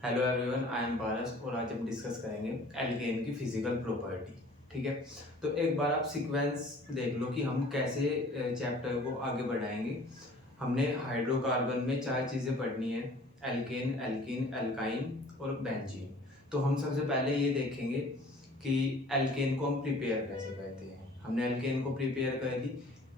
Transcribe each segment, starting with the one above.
Hello everyone, I am पारस और आज हम डिस्कस करेंगे एल्केन की फिजिकल प्रॉपर्टी। ठीक है, तो एक बार आप सीक्वेंस देख लो कि हम कैसे चैप्टर को आगे बढ़ाएंगे। हमने हाइड्रोकार्बन में चार चीज़ें पढ़नी है: एल्केन, एल्कीन, एल्काइन और बेंजीन। तो हम सबसे पहले ये देखेंगे कि एल्केन को हम प्रिपेयर कैसे करते हैं। हमने एल्केन को प्रिपेयर कर ली,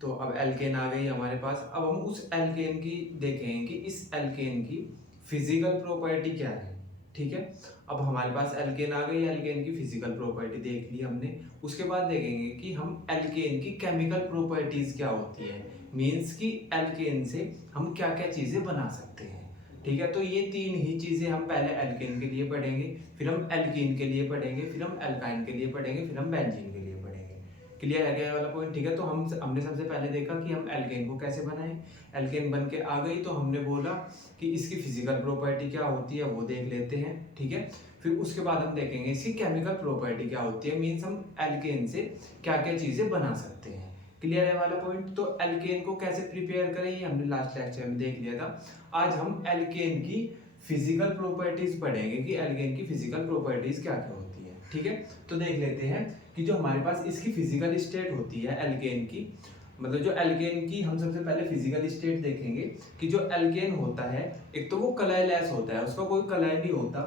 तो अब एल्केन आ गई हमारे पास। अब हम उस एल्केन की देखेंगे कि इस एल्केन की फिजिकल प्रॉपर्टी क्या है। ठीक है, अब हमारे पास एल्केन आ गई, एल्केन की फिजिकल प्रॉपर्टी देख ली हमने। उसके बाद देखेंगे कि हम एल्केन की केमिकल प्रॉपर्टीज क्या होती है, मींस कि एल्केन से हम क्या क्या चीजें बना सकते हैं। ठीक है, तो ये तीन ही चीजें हम पहले एल्केन के लिए पढ़ेंगे, फिर हम एल्कीन के लिए पढ़ेंगे, फिर हम एल्काइन के लिए पढ़ेंगे, फिर हम बेंजीन के लिए पढ़ेंगे। क्लियर है क्या वाला पॉइंट? ठीक है, तो हमने सबसे पहले देखा कि हम एल्केन को कैसे बनाएं। एल्केन बन के आ गई तो हमने बोला कि इसकी फिजिकल प्रॉपर्टी क्या होती है वो देख लेते हैं। ठीक है, फिर उसके बाद हम देखेंगे इसकी केमिकल प्रॉपर्टी क्या होती है, मींस हम एल्केन से क्या क्या चीजें बना सकते हैं। क्लियर है वाला पॉइंट? तो एल्केन को कैसे प्रिपेयर करें ये हमने लास्ट लेक्चर में देख लिया था। आज हम एल्केन की फिजिकल प्रॉपर्टीज पढ़ेंगे कि एल्केन की फिजिकल प्रॉपर्टीज क्या क्या होती है। ठीक है, तो देख लेते हैं कि जो हमारे पास इसकी फिजिकल स्टेट होती है एल्केन की, मतलब जो एल्केन की हम सबसे पहले फिजिकल स्टेट देखेंगे कि जो एल्केन होता है, एक तो वो कलरलेस होता है, उसका कोई कलर नहीं होता।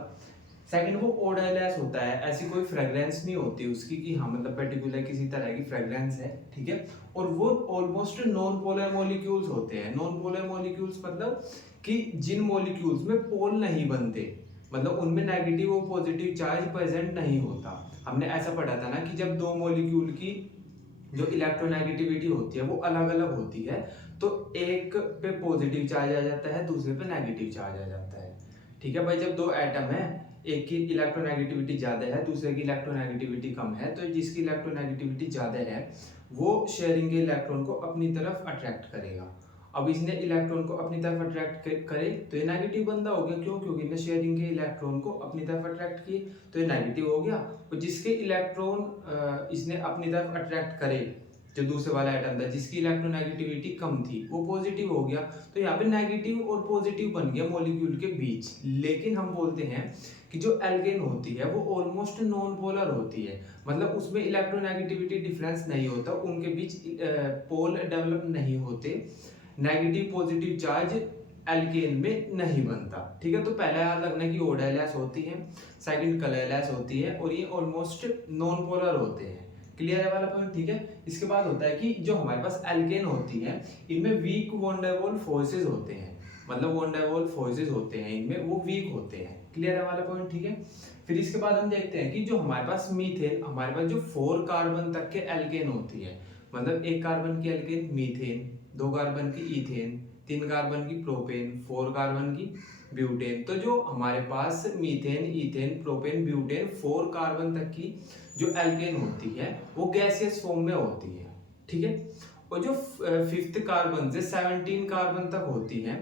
सेकंड, वो ओडरलेस होता है, ऐसी कोई फ्रेग्रेंस नहीं होती उसकी कि हाँ मतलब पर्टिकुलर किसी तरह की फ्रेग्रेंस है। ठीक है, और वो ऑलमोस्ट नॉन पोलर मॉलिक्यूल्स होते हैं। नॉन पोलर मॉलिक्यूल्स मतलब कि जिन मॉलिक्यूल्स में पोल नहीं बनते, मतलब उनमें नेगेटिव और पॉजिटिव चार्ज प्रेजेंट नहीं होता। हमने ऐसा पढ़ा था ना कि जब दो मॉलिक्यूल की जो इलेक्ट्रोनेगेटिविटी होती है वो अलग अलग होती है, तो एक पे पॉजिटिव चार्ज आ जाता है, दूसरे पे नेगेटिव चार्ज आ जाता है। ठीक है भाई, जब दो एटम है, एक की इलेक्ट्रोनेगेटिविटी ज्यादा है, दूसरे की इलेक्ट्रोनेगेटिविटी कम है, तो जिसकी इलेक्ट्रोनेगेटिविटी ज्यादा है वो शेयरिंग के इलेक्ट्रॉन को अपनी तरफ अट्रैक्ट करेगा। अब इसने इलेक्ट्रॉन को अपनी तरफ अट्रैक्ट करे तो ये नेगेटिव बंदा हो गया। क्यों? क्योंकि इसने शेयरिंग के इलेक्ट्रॉन को अपनी तरफ अट्रैक्ट किए, तो ये नेगेटिव हो गया। और जिसके इलेक्ट्रॉन इसने अपनी तरफ अट्रैक्ट करे, जो दूसरे वाला एटम था जिसकी इलेक्ट्रोनेगेटिविटी कम थी, वो पॉजिटिव हो गया। तो यहाँ पे नेगेटिव और पॉजिटिव बन गया मॉलिक्यूल के बीच। लेकिन हम बोलते हैं कि जो एल्केन होती है वो ऑलमोस्ट नॉन पोलर होती है, मतलब उसमें इलेक्ट्रोनेगेटिविटी डिफरेंस नहीं होता, उनके बीच पोल डेवलप नहीं होते, नेगेटिव पॉजिटिव चार्ज एल्केन में नहीं बनता। ठीक है, तो पहला याद रखना कि ओडरलेस होती है, सेकंड कलरलेस होती है, और ये ऑलमोस्ट नॉन पोलर होते हैं। क्लियर है वाला पॉइंट? ठीक है, इसके बाद होता है कि जो हमारे पास एल्केन होती है इनमें वीक वॉन डार वाल फोर्सेज होते हैं, मतलब वॉन डार वाल फोर्सेज होते हैं इनमें, वो वीक होते हैं। क्लियर है वाला पॉइंट? ठीक है, फिर इसके बाद हम देखते हैं कि जो हमारे पास मीथेन, हमारे पास जो 4 कार्बन तक के एल्केन होती है, मतलब एक कार्बन की एल्केन मीथेन, 2 कार्बन की इथेन, 3 कार्बन की प्रोपेन, 4 कार्बन की ब्यूटेन। तो जो हमारे पास methane, ethane, propane, butane 4 carbon तक की जो एल्केन होती है वो गैसियस फॉर्म में होती है। ठीक है, और जो फिफ्थ कार्बन से 17 कार्बन तक होती है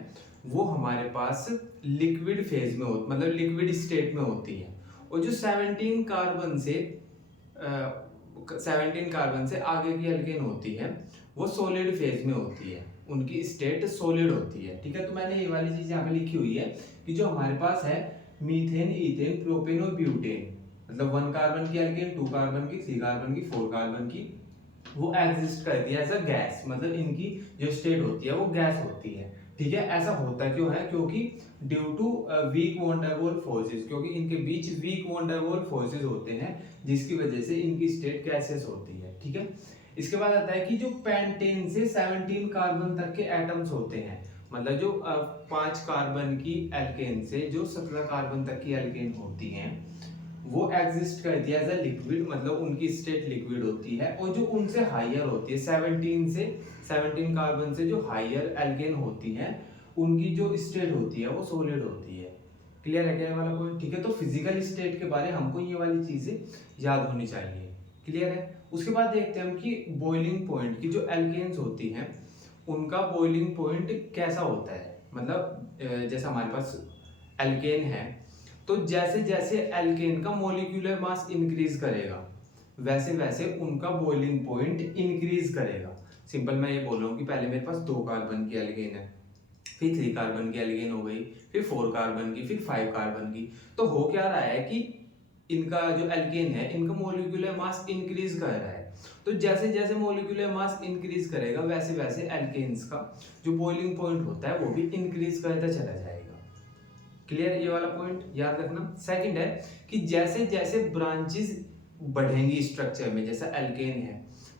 वो हमारे पास लिक्विड फेज में होती, मतलब लिक्विड स्टेट में होती है। और जो 17 कार्बन से आगे की एल्केन होती है वो सॉलिड फेज में होती है, उनकी स्टेट सॉलिड होती है। ठीक है, तो मैंने ये वाली चीज यहाँ पे लिखी हुई है कि जो हमारे पास है मीथेन, इथेन, प्रोपेन और ब्यूटेन, मतलब 1 कार्बन की एल्केन, 2 कार्बन की, 3 कार्बन की, 4 कार्बन की, वो एग्जिस्ट करती है एज अ गैस, मतलब इनकी जो स्टेट होती है वो गैस होती है। ठीक है, ऐसा होता क्यों है? क्योंकि ड्यू टू वीक वॉन डार वाल फोर्सेस, क्योंकि इनके बीच वीक वॉन डार वाल फोर्सेस होते हैं जिसकी वजह से इनकी स्टेट गैसेस होती है। ठीक है, इसके बाद आता है कि जो पेंटेन से 17 कार्बन तक के एटम्स होते हैं, मतलब जो 5 कार्बन की एल्केन से जो 17 कार्बन तक की एल्केन होती हैं वो एग्जिस्ट करती है एज अ लिक्विड, मतलब उनकी स्टेट लिक्विड होती है। और जो उनसे हायर होती है 17 कार्बन से जो हायर एल्केन होती है उनकी जो स्टेट होती है वो सॉलिड होती है। क्लियर है क्या वाला पॉइंट? ठीक है, तो फिजिकल स्टेट के बारे हमको ये वाली चीजें याद होनी चाहिए। क्लियर है? उसके बाद देखते हैं हम कि बॉइलिंग पॉइंट की जो एल्केन्स होती हैं उनका बॉइलिंग पॉइंट कैसा होता है। मतलब जैसे हमारे पास एल्केन है, तो जैसे जैसे एल्केन का मॉलिक्यूलर मास इंक्रीज करेगा वैसे वैसे उनका बॉइलिंग पॉइंट इंक्रीज करेगा। सिंपल मैं ये बोल रहा हूँ कि पहले मेरे पास 2 कार्बन की एल्केन है, फिर 3 कार्बन की एल्केन हो गई, फिर 4 कार्बन की, फिर 5 कार्बन की। तो हो क्या रहा है कि इनका जो एल्केन है इनका मोलिकुलर मास इंक्रीज कर रहा है। तो जैसे जैसे मोलिकुलर मास इंक्रीज करेगा वैसे वैसे एल्केन्स का जो बॉइलिंग पॉइंट होता है वो भी इंक्रीज करता चला जाएगा। क्लियर, ये वाला पॉइंट याद रखना। सेकंड है कि जैसे जैसे ब्रांचेस बढ़ेंगी स्ट्रक्चर में, जैसा एल्केन है,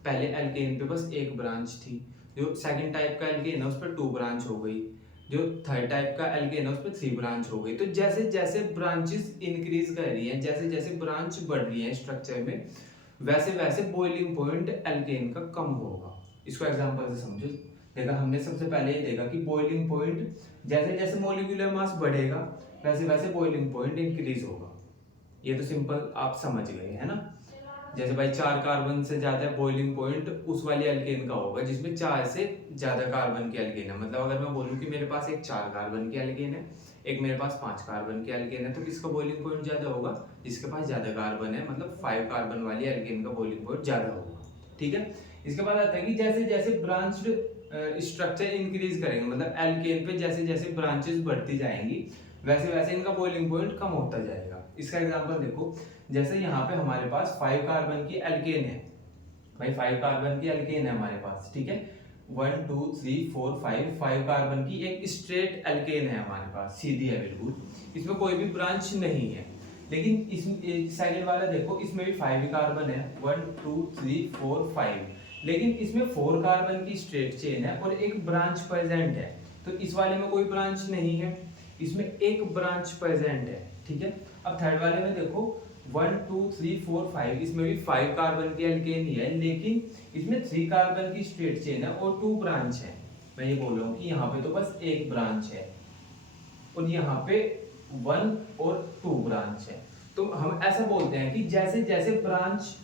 पहले एल्केन पे बस एक ब्रांच थी, जो सेकंड टाइप का एल्केन है उस पर 2 ब्रांच हो गई, जो थर्ड टाइप का एल्केन है उस पर 3 ब्रांच हो गई। तो जैसे जैसे ब्रांचेस इंक्रीज कर रही हैं, जैसे जैसे ब्रांच बढ़ रही है स्ट्रक्चर में, वैसे वैसे बॉइलिंग पॉइंट एल्केन का कम होगा। इसको एग्जांपल से समझो। देखा हमने सबसे पहले ये देखा कि बॉइलिंग पॉइंट जैसे जैसे मोलिकुलर मास बढ़ेगा वैसे वैसे बॉइलिंग पॉइंट इंक्रीज होगा। ये तो सिंपल आप समझ गए है ना। जैसे भाई 4 कार्बन से ज्यादा बॉइलिंग पॉइंट उस वाली एल्केन का होगा जिसमें 4 से ज्यादा कार्बन की एल्केन है। मतलब अगर मैं बोलूं कि मेरे पास एक 4 कार्बन की एल्केन है, एक मेरे पास 5 कार्बन की एल्केन है, तो किसका बॉइलिंग पॉइंट ज्यादा होगा? जिसके पास ज्यादा कार्बन है, मतलब 5 कार्बन वाली एल्केन का बॉइलिंग पॉइंट ज्यादा होगा। ठीक है। इसके बाद आता है कि जैसे जैसे ब्रांच्ड स्ट्रक्चर इंक्रीज करेंगे, मतलब एल्केन पे जैसे जैसे ब्रांचेस बढ़ती जाएंगी वैसे वैसे इनका बॉइलिंग पॉइंट कम होता जाएगा। इसका एग्जांपल देखो, जैसे यहाँ पे हमारे पास 5 कार्बन की एल्केन है, भाई 5 कार्बन की एल्केन है हमारे पास, ठीक है। 1 2 3 4 5 कार्बन की एक स्ट्रेट एल्केन है हमारे पास, सीधी है बिल्कुल, इसमें कोई भी ब्रांच नहीं है। लेकिन इस सेकंड वाला देखो, इसमें भी 5 कार्बन है, 1 2 3 4 5, लेकिन इसमें 4 कार्बन की स्ट्रेट चेन है और एक ब्रांच प्रेजेंट है। तो इस वाले में कोई ब्रांच नहीं है, इसमें एक ब्रांच प्रेजेंट है, ठीक है। अब थर्ड वाले में देखो 1 2 3 4 5, इसमें भी 5 कार्बन की एल्केन ही है, लेकिन इसमें 3 कार्बन की स्ट्रेट चेन है और 2 ब्रांच है। मैं ये बोल रहा हूँ कि यहाँ पे तो बस एक ब्रांच है और यहाँ पे 1 और 2 ब्रांच है। तो हम ऐसा बोलते हैं कि जैसे जैसे ब्रांच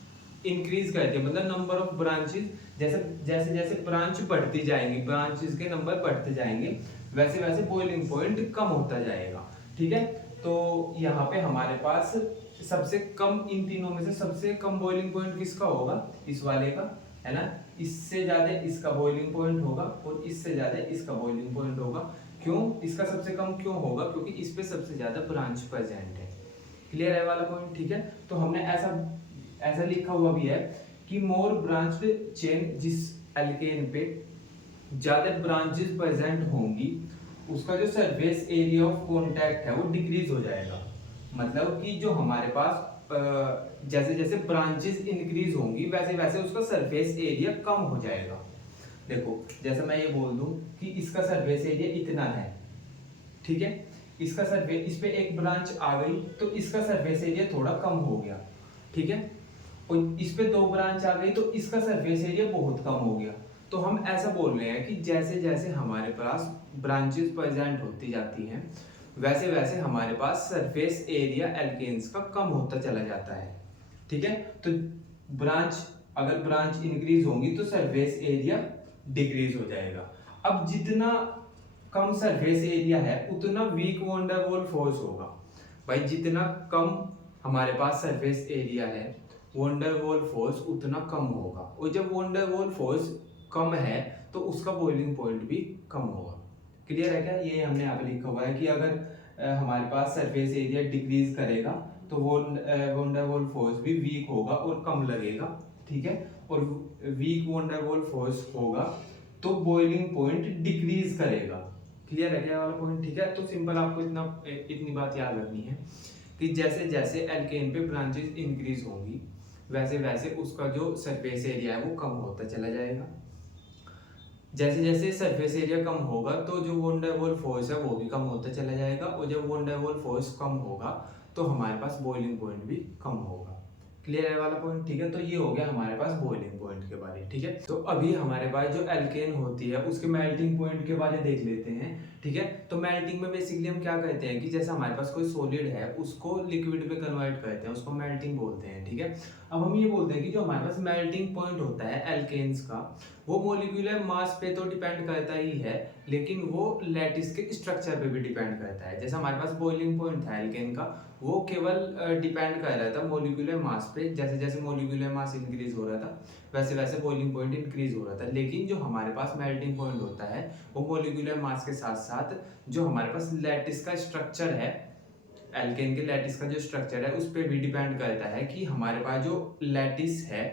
इंक्रीज करती है, मतलब नंबर ऑफ ब्रांचेस, जैसे जैसे जैसे ब्रांच बढ़ती जाएंगी, ब्रांचेस के नंबर बढ़ते जाएंगे, वैसे वैसे बॉइलिंग पॉइंट कम होता जाएगा। ठीक है। तो यहाँ पे हमारे पास सबसे कम, इन तीनों में से सबसे कम बॉइलिंग पॉइंट किसका होगा? इस वाले का, है ना। इससे ज्यादा इसका बॉइलिंग पॉइंट होगा और इससे ज्यादा इसका बॉइलिंग पॉइंट होगा। क्यों? इसका सबसे कम क्यों होगा? क्योंकि इस पे सबसे ज्यादा ब्रांच प्रेजेंट है। क्लियर है वाला पॉइंट? ठीक है। तो हमने ऐसा लिखा हुआ भी है कि मोर ब्रांच्ड चेन, जिस एल्केन पे ज्यादा ब्रांचेस प्रेजेंट होंगी उसका जो सरफेस एरिया ऑफ कांटेक्ट है वो डिक्रीज हो जाएगा। मतलब कि जो हमारे पास जैसे जैसे ब्रांचेस इंक्रीज होंगी वैसे वैसे उसका सरफेस एरिया कम हो जाएगा। देखो जैसे मैं ये बोल दूं कि इसका सरफेस एरिया इतना है, ठीक है, इसका सरफेस, इस पे एक ब्रांच आ गई तो इसका सरफेस एरिया थोड़ा कम हो गया, ठीक है, और इस पे 2 ब्रांच आ गई तो इसका सरफेस एरिया बहुत कम हो गया। तो हम ऐसा बोल रहे हैं कि जैसे जैसे हमारे पास ब्रांचेस प्रेजेंट होती जाती हैं वैसे वैसे हमारे पास सरफेस एरिया एल्केन्स का कम होता चला जाता है। ठीक है। तो अगर ब्रांच इंक्रीज होंगी तो सरफेस एरिया डिक्रीज हो जाएगा। अब जितना कम सरफेस एरिया है उतना weak van der Waals force होगा। भाई जितना कम हमारे पास सरफेस एरिया है वॉन डेर वाल फोर्स उतना कम होगा, और जब वॉन डेर वाल फोर्स कम है तो उसका बॉइलिंग पॉइंट भी कम होगा। क्लियर है क्या? ये हमने यहाँ पे लिखा हुआ है कि अगर हमारे पास सरफेस एरिया डिक्रीज करेगा तो वॉन डेर वाल फोर्स भी वीक होगा और कम लगेगा। ठीक है। और weak van der Waals force होगा तो बॉइलिंग पॉइंट डिक्रीज करेगा। क्लियर है क्या वाला पॉइंट? ठीक है। तो सिंपल आपको इतनी बात याद रखनी है कि जैसे जैसे एल्केन पे ब्रांचेस इंक्रीज होंगी वैसे वैसे उसका जो सरफेस एरिया है वो कम होता चला जाएगा। जैसे जैसे सरफेस एरिया कम होगा तो जो वॉन डेर वाल फोर्स है वो भी कम होता चला जाएगा, और जब वॉन डेर वाल फोर्स कम होगा तो हमारे पास बॉइलिंग पॉइंट भी कम होगा। क्लियर है वाला पॉइंट? ठीक है। तो ये हो गया हमारे पास बॉइलिंग पॉइंट के बारे। ठीक है। तो अभी हमारे पास जो एल्केन होती है उसके मेल्टिंग पॉइंट के बारे देख लेते हैं। ठीक है। तो मेल्टिंग में बेसिकली हम क्या कहते हैं कि जैसे हमारे पास कोई सॉलिड है उसको लिक्विड में कन्वर्ट करते हैं, उसको मेल्टिंग बोलते हैं। ठीक है। अब हम ये बोलते हैं कि जो हमारे पास मेल्टिंग पॉइंट होता है एल्केन्स का वो मोलिकुलर मास पे तो डिपेंड करता ही है, लेकिन वो लैटिस के स्ट्रक्चर पे भी डिपेंड करता है। जैसे हमारे पास बॉइलिंग पॉइंट था एल्केन का, वो केवल डिपेंड कर रहा था मोलिकुलर मास पे। जैसे जैसे मोलिकुलर मास इंक्रीज हो रहा था वैसे वैसे बॉइलिंग पॉइंट इंक्रीज हो रहा था। लेकिन जो हमारे पास मेल्टिंग पॉइंट होता है वो मोलिकुलर मास के साथ साथ साथ जो हमारे पास लैटिस का स्ट्रक्चर है, एल्केन के लैटिस का जो स्ट्रक्चर है उस पर भी डिपेंड करता है कि हमारे पास जो लैटिस है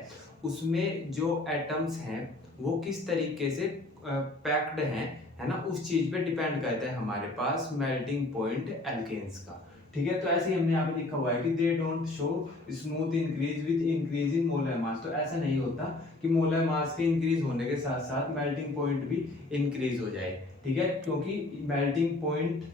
उसमें जो एटम्स हैं वो किस तरीके से पैक्ड हैं, है ना, उस चीज पे डिपेंड करता है हमारे पास मेल्टिंग पॉइंट एल्केन्स का। ठीक है, तो ऐसे ही हमने यहाँ पे लिखा हुआ है कि they don't show smooth increase with increase in molar mass. तो ऐसा नहीं होता कि मोलर मास के इंक्रीज होने के साथ साथ मेल्टिंग पॉइंट भी इंक्रीज हो जाए। ठीक है, क्योंकि मेल्टिंग पॉइंट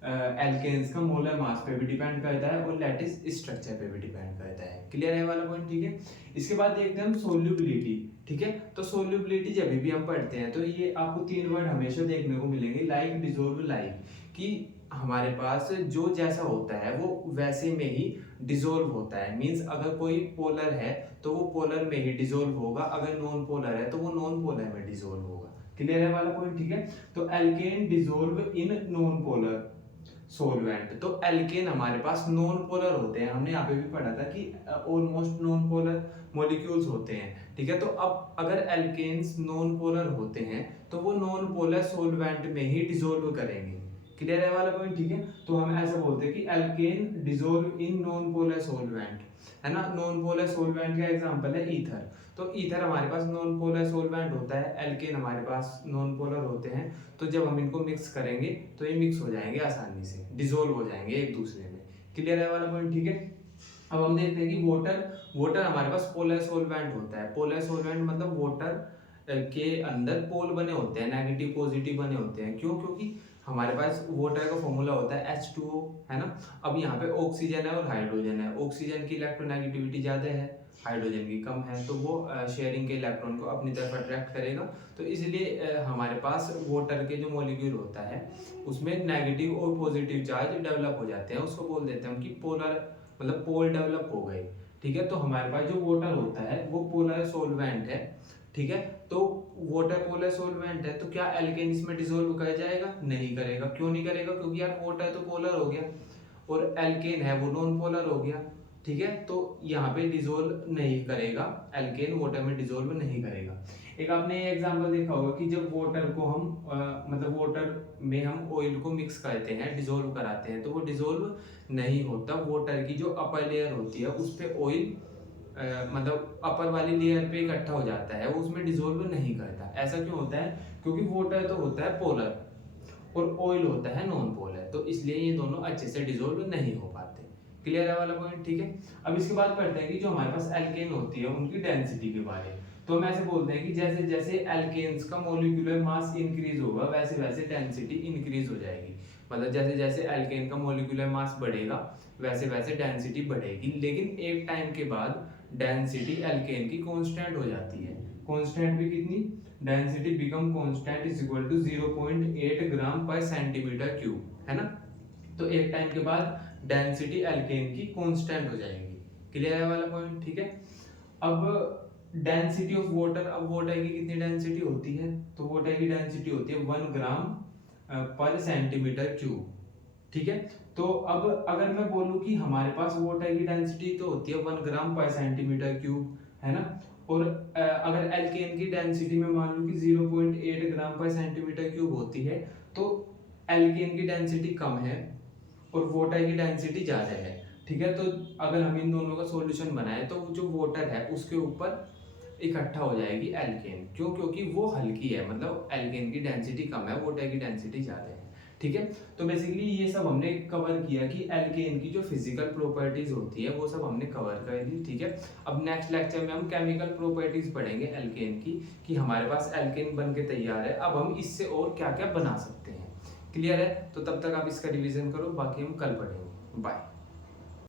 एल्केन्स का मोलर मास पे भी डिपेंड करता है और लैटिस स्ट्रक्चर पे भी डिपेंड करता है। क्लियर है वाला पॉइंट? ठीक है, इसके बाद देखते हैं हम सोल्यूबिलिटी। ठीक है, तो सोल्यूबिलिटी जब भी हम पढ़ते हैं तो ये आपको 3 वर्ड हमेशा देखने को मिलेंगे, लाइक, डिसॉल्व, लाइक, कि हमारे पास जो जैसा होता है वो वैसे में ही डिसॉल्व होता है। मींस अगर कोई पोलर है तो वो पोलर में ही डिसॉल्व होगा, अगर नॉन पोलर है तो वो नॉन पोलर में डिसॉल्व होगा। क्लियर है वाला पॉइंट? ठीक है, तो alkane dissolve in non polar solvent. तो एल्केन हमारे पास नॉन पोलर होते हैं, हमने यहाँ पे भी पढ़ा था कि ऑलमोस्ट नॉन पोलर मॉलिक्यूल्स होते हैं। ठीक है, तो अब अगर एल्केन्स नॉन पोलर होते हैं तो वो नॉन पोलर सोलवेंट में ही डिसॉल्व करेंगे। क्लियर है वाला पॉइंट? ठीक है, तो हम ऐसा बोलते हैं कि alkane dissolve in non polar solvent, है ना। नॉन पोलर सोलवेंट का एग्जांपल है ईथर। तो ईथर हमारे पास नॉन पोलर सोलवेंट होता है, एल्केन हमारे पास नॉन पोलर होते हैं। तो जब हम इनको मिक्स करेंगे तो ये मिक्स हो जाएंगे आसानी से, डिसॉल्व हो जाएंगे एक दूसरे में। क्लियर है वाला पॉइंट? ठीक है, अब हम देखते हैं कि वाटर हमारे पास पोलर सोलवेंट होता है। पोलर सोलवेंट मतलब वाटर के अंदर पोल बने होते हैं, नेगेटिव पॉजिटिव बने होते हैं। क्यों? क्योंकि हमारे पास वाटर का फॉर्मूला होता है H2O, है ना। अब यहाँ पे ऑक्सीजन है और हाइड्रोजन है, ऑक्सीजन की इलेक्ट्रोनेगेटिविटी ज्यादा है, हाइड्रोजन की कम है, तो वो शेयरिंग के इलेक्ट्रॉन को अपनी तरफ अट्रैक्ट करेगा। तो इसलिए हमारे पास वाटर के जो मॉलिक्यूल होता है उसमें नेगेटिव और पॉजिटिव चार्ज डेवलप हो जाते हैं, उसको बोल देते हैं हम कि पोलर, मतलब पोल डेवलप हो गए। ठीक है, तो हमारे पास जो वाटर होता है वो पोलर सोलवेंट है। ठीक है, तो वाटर पोलर सोलवेंट है, तो क्या एल्केन इसमें डिसॉल्व कर जाएगा? नहीं करेगा। क्यों नहीं करेगा? क्योंकि यार वाटर तो पोलर हो गया और एल्केन है वो नॉन पोलर हो गया। ठीक है, तो यहाँ पे डिसॉल्व नहीं करेगा, एल्केन वाटर में डिसॉल्व नहीं करेगा। एक आपने ये एग्जांपल देखा होगा कि जब वाटर को हम मतलब वाटर में हम ऑयल को मिक्स करते हैं, डिसॉल्व कराते हैं, तो वो डिसॉल्व नहीं होता। वाटर की जो अपर लेयर होती है उस पे ऑयल मतलब अपर वाली लेयर पे इकट्ठा हो जाता है, वो उसमें डिसॉल्व नहीं करता। ऐसा क्यों होता है? क्योंकि वाटर तो होता है पोलर और ऑयल होता है नॉन पोलर, तो इसलिए ये दोनों अच्छे से डिसॉल्व नहीं हो पाते। क्लियर है वाला पॉइंट? ठीक है, अब इसके बाद पढ़ते हैं कि जो हमारे पास एल्केन होती है उनकी डेंसिटी के बारे में। तो हम ऐसे बोलते हैं कि जैसे जैसे एल्केन्स का मॉलिक्यूलर मास इंक्रीज होगा वैसे वैसे डेंसिटी इंक्रीज हो जाएगी। मतलब जैसे जैसे एल्केन का मॉलिक्यूलर मास बढ़ेगा वैसे वैसे डेंसिटी बढ़ेगी, लेकिन एक टाइम के बाद डेंसिटी एल्केन की कांस्टेंट हो जाती है। कांस्टेंट भी कितनी? Density become constant is equal to 0.8 gram पर सेंटीमीटर क्यूब, है ना। तो एक टाइम के बाद डेंसिटी एल्केन की कांस्टेंट हो जाएगी। क्लियर है वाला पॉइंट? ठीक है, अब डेंसिटी ऑफ वाटर, अब वाटर की कितनी डेंसिटी होती है? तो वाटर की डेंसिटी होती है 1 ग्राम पर सेंटीमीटर क्यूब। ठीक है, तो अब अगर मैं बोलूं कि हमारे पास वाटर की डेंसिटी तो होती है 1 ग्राम पर सेंटीमीटर क्यूब, है ना, और अगर एल्केन की डेंसिटी में मान लूं कि 0.8 ग्राम पर सेंटीमीटर क्यूब होती है, तो एल्केन की डेंसिटी कम है और वाटर की डेंसिटी ज्यादा है। ठीक है, तो अगर हम इन दोनों का सॉल्यूशन बनाए तो जो वाटर है उसके ऊपर इकट्ठा हो जाएगी एल्केन। क्यों? क्योंकि वो हल्की है, मतलब एल्केन की डेंसिटी कम है, वाटर की डेंसिटी ज्यादा है। ठीक है, तो बेसिकली ये सब हमने कवर किया कि एल्केन की जो फिजिकल प्रॉपर्टीज होती है वो सब हमने कवर कर दी। ठीक है, अब नेक्स्ट लेक्चर में हम केमिकल प्रॉपर्टीज पढ़ेंगे एल्केन की, कि हमारे पास एल्केन बन के तैयार है, अब हम इससे और क्या क्या बना सकते हैं। क्लियर है? तो तब तक आप इसका रिवीजन करो, बाकी हम कल पढ़ेंगे। बाय।